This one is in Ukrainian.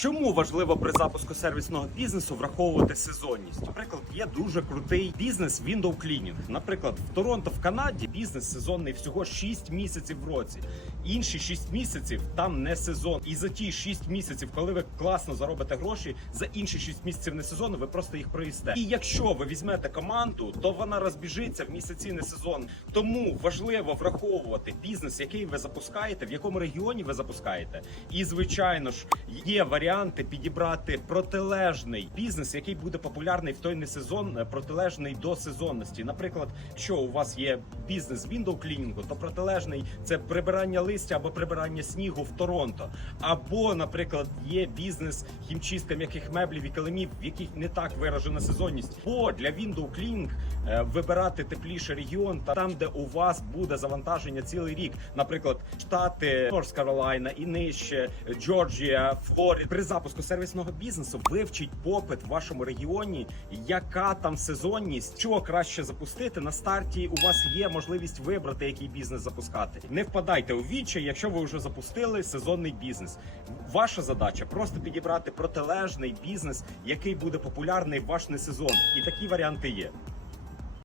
Чому важливо при запуску сервісного бізнесу враховувати сезонність? Наприклад, є дуже крутий бізнес Window Cleaning. Наприклад, в Торонто, в Канаді бізнес сезонний всього 6 місяців в році. Інші 6 місяців там не сезон. І за ті 6 місяців, коли ви класно заробите гроші, за інші 6 місяців не сезону, ви просто їх проїсте. І якщо ви візьмете команду, то вона розбіжиться в місяці не сезон. Тому важливо враховувати бізнес, який ви запускаєте, в якому регіоні ви запускаєте. І звичайно ж є варіанти підібрати протилежний бізнес, який буде популярний в той не сезон, е, протилежний до сезонності. Наприклад, що у вас є бізнес window клінінгу, то протилежний це прибирання листя або прибирання снігу в Торонто. Або, наприклад, є бізнес хімчистка м'яких меблів і килимів, в яких не так виражена сезонність. Бо для cleaning е, вибирати тепліший регіон та там, де у вас буде завантаження цілий рік, наприклад, штати Норс Каролайна і нижче Джорджія, Флорид. При запуску сервісного бізнесу вивчіть попит в вашому регіоні, яка там сезонність, що краще запустити на старті. У вас є можливість вибрати, який бізнес запускати. Не впадайте у відчай, якщо ви вже запустили сезонний бізнес. Ваша задача просто підібрати протилежний бізнес, який буде популярний в ваш не сезон. І такі варіанти є.